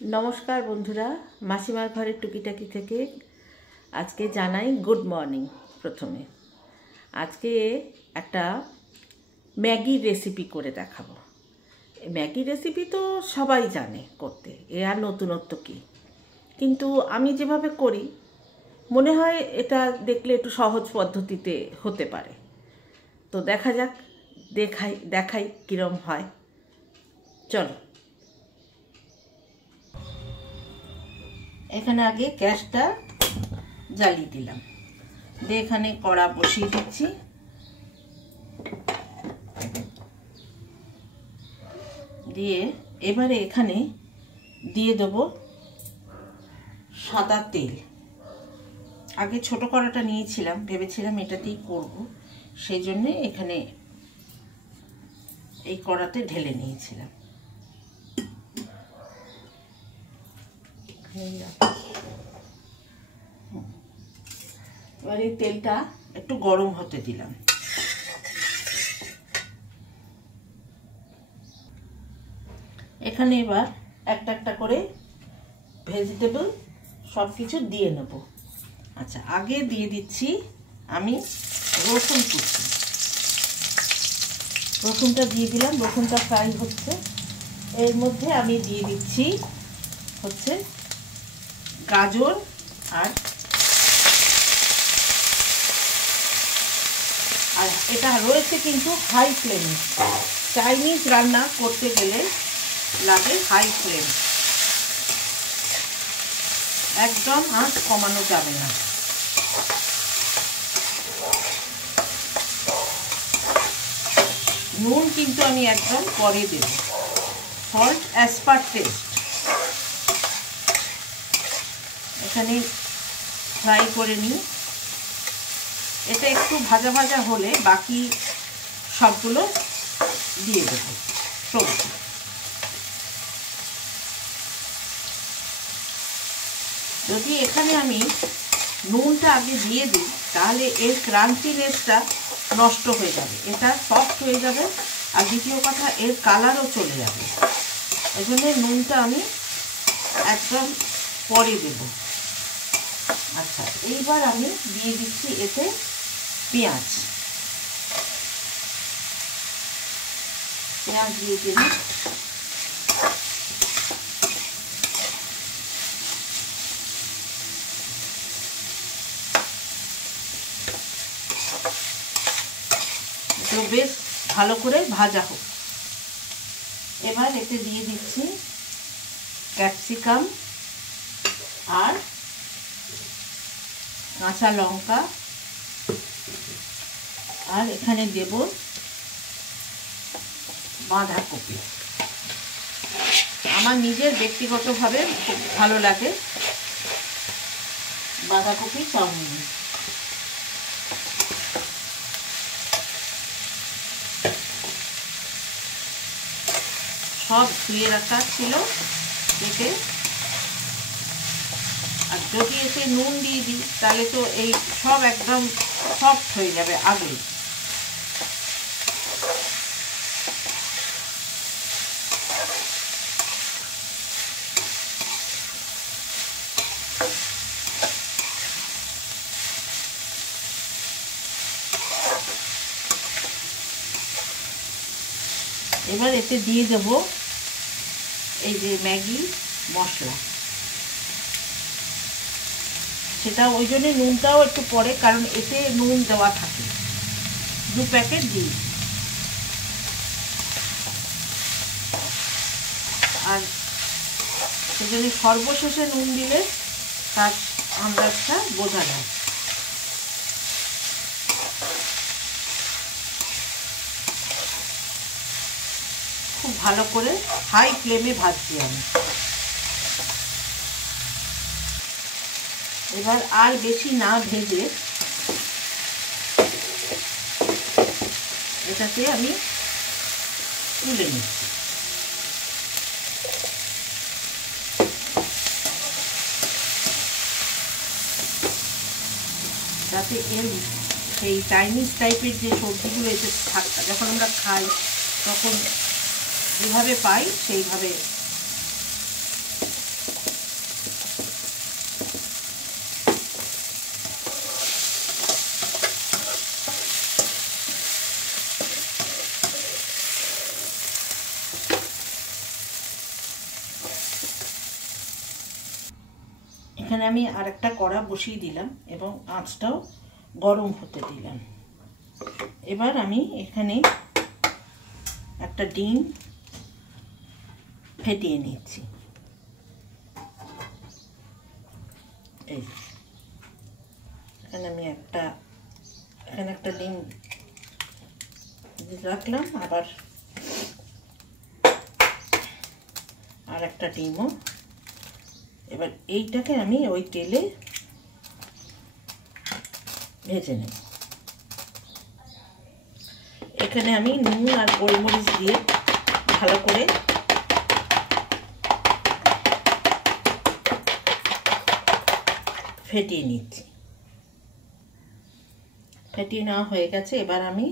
नमस्कार बंधुरा मासिमार घरेर टुकिटाकी थेके आज के जानाई गुड मर्निंग। प्रथमे आज के एकटा मैगी रेसिपि करे देखाबो। मैगी रेसिपि तो सबाई जाने करते, ए आर नतुनत्व कि, किन्तु आमी जेभावे करी मने हय एटा देखले एकटु सहज पद्धतिते होते पारे। तो देखा जाक, देखाई किरम हय। चलो एखाने आगे ग्यासटा জ্বালিয়ে दिलाम, দিয়ে এখানে কড়া বসিয়ে দিচ্ছি। দিয়ে এবারে এখানে দিয়ে দেব সাদা তেল। আগে ছোট কড়াটা নিয়েছিলাম, ভেবেছিলাম এটাতেই করব, সেই জন্য এখানে এই কড়াতে ঢেলে নিয়েছিলাম। এবার এই তেলটা একটু গরম হতে দিলাম। এখানে এবার একটা একটা করে ভেজিটেবল সবকিছু দিয়ে নেব। আচ্ছা, আগে দিয়ে দিচ্ছি আমি রসুন কুচি। রসুনটা দিয়ে দিলাম, রসুনটা ফ্রাই হচ্ছে। এর মধ্যে আমি দিয়ে দিচ্ছি হচ্ছে গাজর আর এটা রয়েছে কিন্তু হাই ফ্লেমে। চাইনিজ রান্না করতে গেলে লাগে হাই ফ্লেম, একদম আঁচ কমানো যাবে না। নুন কিন্তু আমি একদম পরে দেব, সল্ট অ্যাজ পার টেস্ট। এখানে ফ্রাই করে নিই। এটা একটু ভাজা ভাজা হলে বাকি সবগুলো দিয়ে দেব সবজি। যদি এখানে আমি নুনটা আগে দিয়ে দিই তাহলে এর ক্রাঞ্চিনেসটা নষ্ট হয়ে যাবে, এটা সফট হয়ে যাবে, আর দ্বিতীয় কথা এর কালারও চলে যাবে। এই জন্য নুনটা আমি একদম পরে দেব। আচ্ছা, এইবার আমি দিয়ে দিচ্ছি এতে পেঁয়াজ। পেঁয়াজ দিয়ে দিলাম। তো বেশ ভালো করে ভাজা হোক। এবার এতে দিয়ে দিচ্ছি ক্যাপসিকাম আর কাঁচা লঙ্কা, আর এখানে দেব বাঁধাকপি। আমার নিজের ব্যক্তিগতভাবে খুব ভালো লাগে বাঁধাকপি চাউমিন। সব ধুয়ে রাখা ছিল কেটে। আর যদি এতে নুন দিয়ে দিই তাহলে তো এই সব একদম সফট হয়ে যাবে আগে। এবার এতে দিয়ে দেব এই যে ম্যাগি মশলা। সেটা ওই জন্য নুনটাও একটু পরে, কারণ এতে নুন দেওয়া থাকে। 2 প্যাকেট দিই। আর সেজন্য সর্বশেষে নুন দিলে তার আন্দাজটা বোঝা যায়। খুব ভালো করে হাই ফ্লেমে ভাজছি আমি। এবার আর বেশি না ভেজে এটাকে আমি তুলে নিচ্ছি। যাতে এর সেই চাইনিজ টাইপের যে সবজিগুলো এতে থাকা, যখন আমরা খাই তখন যেভাবে পাই সেইভাবে এখানে আমি আরেকটা কড়া বসিয়ে দিলাম এবং আঁচটাও গরম হতে দিলাম। এবার আমি এখানে একটা ডিম ফেটিয়ে নিচ্ছি। এই এখানে আমি এখানে একটা ডিম রাখলাম, আবার আর একটা ডিমও। এবার এইটাকে আমি ওই তেলে ভেজে নেব। এখানে আমি নুন আর গোলমরিচ দিয়ে ভালো করে ফেটিয়ে নিচ্ছি। ফেটিয়ে নেওয়া হয়ে গেছে। এবার আমি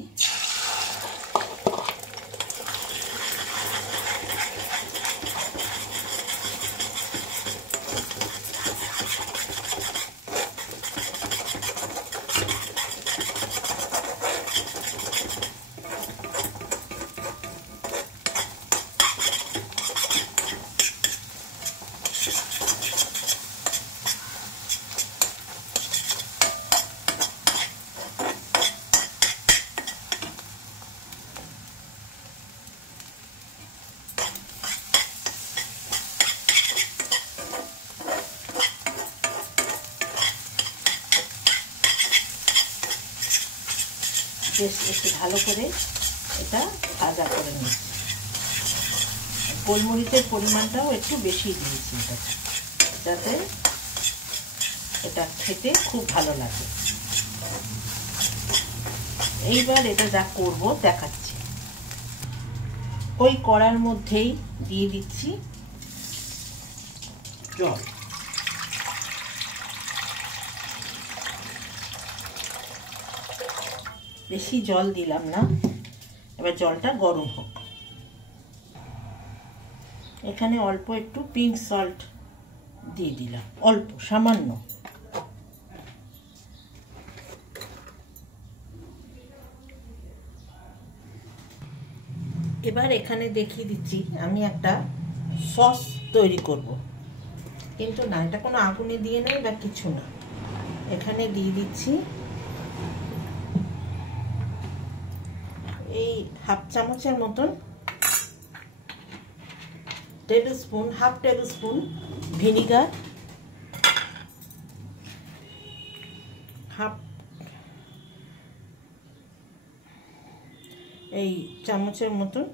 বেশ একটু ভালো করে এটা ভাজা করে নিচ্ছি। গোলমরিচের পরিমাণটাও একটু বেশি দিয়েছি এটাতে, যাতে এটা খেতে খুব ভালো লাগে। এইবার এটা যা করব দেখাচ্ছি। ওই কড়ার মধ্যেই দিয়ে দিচ্ছি জল। বেশি জল দিলাম না, এবার জলটা গরম হোক। এখানে অল্প একটু পিঙ্ক সল্ট দিয়ে দিলাম, অল্প সামান্য। এবার এখানে দেখিয়ে দিচ্ছি আমি একটা সস তৈরি করব, কিন্তু না, এটা কোনো আগুনে দিয়ে নেই বা কিছু না। এখানে দিয়ে দিচ্ছি এই হাফ চামচের মতন, হাফ টেবিল স্পুন ভিনিগার, এই চামচের মতন,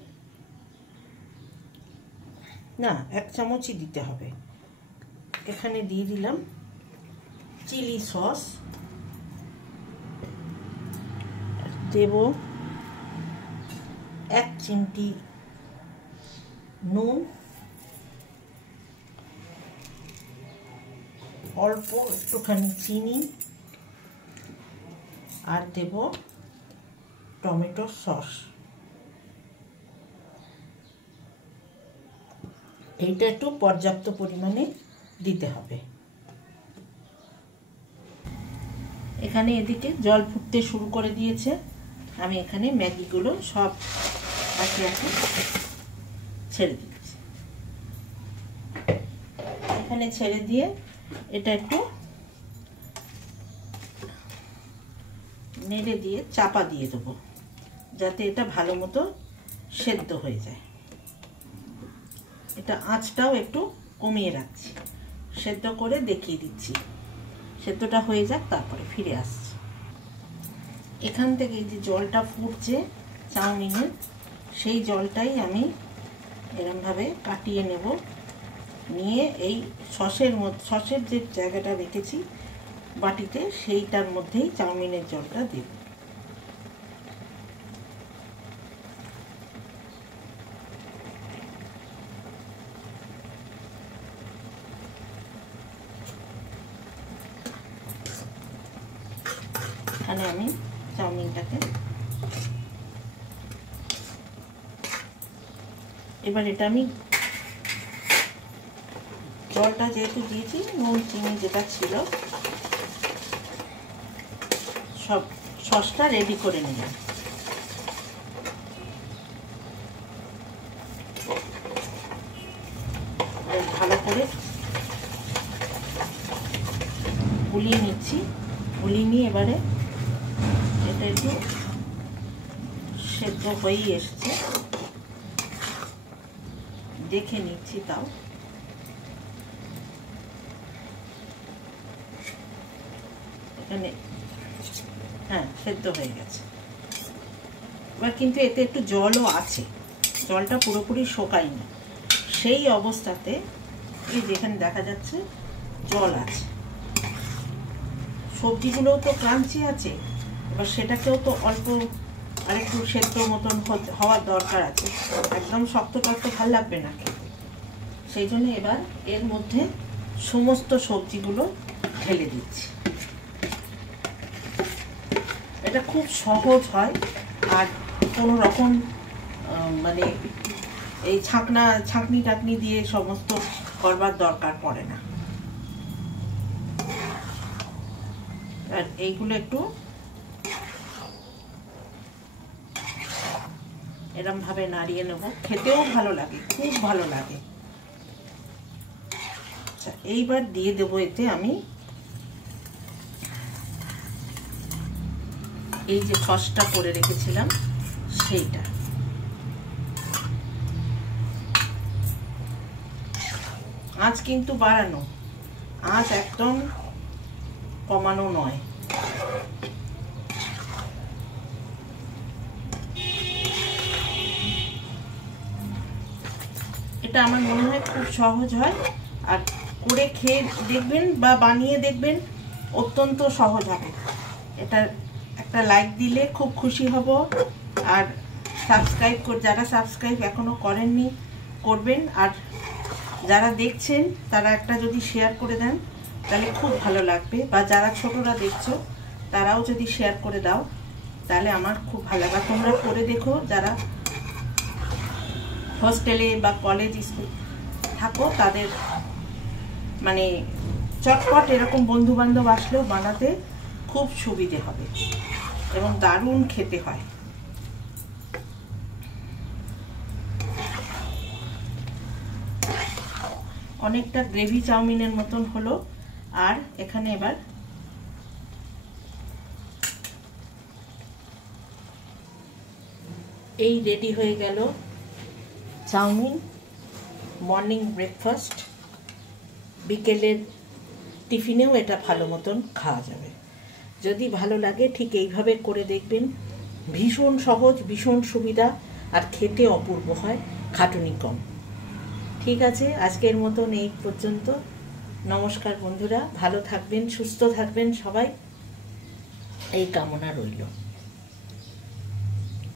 না 1 চামচই দিতে হবে। এখানে দিয়ে দিলাম চিলি সস, দেব 1 চিমটি নুন, অল্প একটুখানি চিনি, আর দেব টমেটো সস। এইটা একটু পর্যাপ্ত পরিমাণে দিতে হবে। এখানে এদিকে জল ফুটতে শুরু করে দিয়েছে। আমি এখানে ম্যাগিগুলো সব একে একে ছেড়ে দিচ্ছি। এখানে ছেড়ে দিয়ে এটা একটু নেড়ে দিয়ে চাপা দিয়ে দেবো, যাতে এটা ভালো মতো সেদ্ধ হয়ে যায়। এটা আঁচটাও একটু কমিয়ে রাখছি, সেদ্ধ করে দেখিয়ে দিচ্ছি। সেদ্ধটা হয়ে যাক, তারপরে ফিরে আসছি। এখান থেকে যে জলটা ফুটছে চাউমিনের, সেই জলটাই আমি এরমভাবে কাটিয়ে নেব, নিয়ে এই সসের যে জায়গাটা রেখেছি বাটিতে, সেইটার মধ্যেই চাউমিনের জলটা দেব। এখানে আমি চাউমিনটাকে, এবার এটা আমি জলটা যেহেতু দিয়েছি, নুন চিনি যেটা ছিল সব সসটা রেডি করে নিলাম। ভালো করে গুলিয়ে নিচ্ছি। গুলিয়ে নিয়ে এবারে এটা একটু সেদ্ধ হয়েই এসছে, দেখে নিচ্ছি। তাও এখানে হ্যাঁ সেদ্ধ হয়ে গেছে। এবার কিন্তু এতে একটু জলও আছে, জলটা পুরোপুরি শোকায়নি। সেই অবস্থাতে এই যেখানে দেখা যাচ্ছে জল আছে, সবজিগুলোও তো ক্রাঞ্চি আছে, এবার সেটাকেও তো অল্প আর একটু সেদ্ধ মতন হওয়ার দরকার আছে। একদম শক্ত টক্ত ভাল লাগবে না খেতে। সেই জন্য এবার এর মধ্যে সমস্ত সবজিগুলো ঢেলে দিচ্ছি। এটা খুব সহজ হয়, আর কোনো রকম মানে এই ছাঁকনি টাকনি দিয়ে সমস্ত করবার দরকার পড়ে না। আর এইগুলো একটু এরম ভাবে নাড়িয়ে নেব, খেতেও ভালো লাগে, খুব ভালো লাগে। আচ্ছা, এইবার দিয়ে দেবো এতে আমি এই যে সসটা করে রেখেছিলাম সেইটা। আঁচ কিন্তু বাড়ানো, আঁচ একদম কমানো নয়। এটা আমার মনে হয় খুব সহজ হয়, আর করে খেয়ে দেখবেন বা বানিয়ে দেখবেন, অত্যন্ত সহজ হবে। এটা একটা লাইক দিলে খুব খুশি হব। আর যারা সাবস্ক্রাইব এখনো করেননি করবেন, আর যারা দেখছেন তারা একটা যদি শেয়ার করে দেন তাহলে খুব ভালো লাগবে। বা যারা ছোটরা দেখছো তারাও যদি শেয়ার করে দাও তাহলে আমার খুব ভালো লাগবে। তোমরা করে দেখো, যারা হস্টেলে বা কলেজ স্কুল থাকো তাদের মানে চটপট এরকম বন্ধু বান্ধব আসলেও বানাতে খুব সুবিধে হবে এবং দারুণ খেতে হয়। অনেকটা গ্রেভি চাউমিনের মতন হলো। আর এখানে এবার এই রেডি হয়ে গেল চাউমিন। মর্নিং ব্রেকফাস্ট, বিকেলের টিফিনেও এটা ভালো মতন খাওয়া যাবে। যদি ভালো লাগে ঠিক এইভাবে করে দেখবেন, ভীষণ সহজ, ভীষণ সুবিধা, আর খেতে অপূর্ব হয়, খাটুনি কম। ঠিক আছে, আজকের মতন এই পর্যন্ত। নমস্কার বন্ধুরা, ভালো থাকবেন, সুস্থ থাকবেন সবাই, এই কামনা রইল।